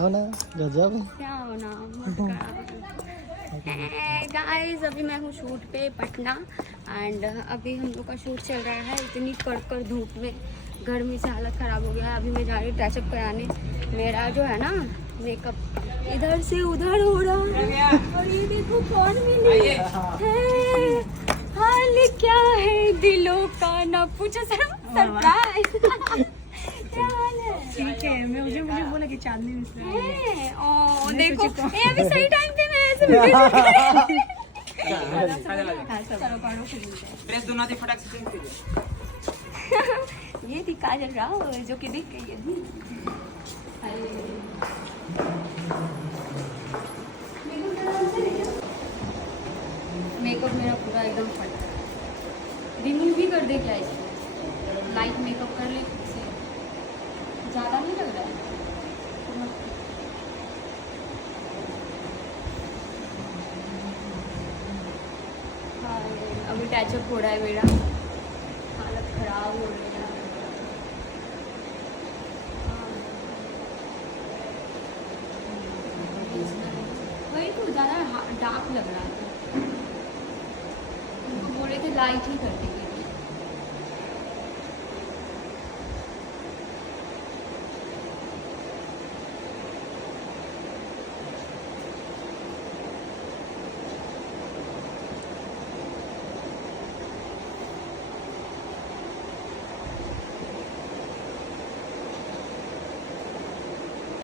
आओ ना गजब। क्या होना गाइस, अभी मैं हूँ शूट पे पटना एंड अभी हम लोग का शूट चल रहा है इतनी कड़कड़ धूप में, गर्मी से हालत ख़राब हो गया है। अभी मैं जा रही हूँ टचअप कराने। मेरा जो है ना मेकअप इधर से उधर हो रहा है और ये देखो कौन मिली है। हाल क्या है दिलों का ना पूछो सर, सरप्राइज। क्या हाल है? ठीक है। मुझे बोला कि चांदनी है। ओ देखो ये अभी सही टाइम पे मैं ऐसे वीडियो ये थी काजल राव जो कि दिख गई है। मेकअप मेरा पूरा एकदम फटा, रिमूव भी कर दे क्या इसको? लाइट मेकअप कर ले खुद से, ज़्यादा नहीं लग रहा है। अभी टचअप हो रहा है मेरा, हालत ख़राब हो रही है। वही तो ज़्यादा डार्क लग रहा था, उनको बोले थे लाइट ही कर देंगे।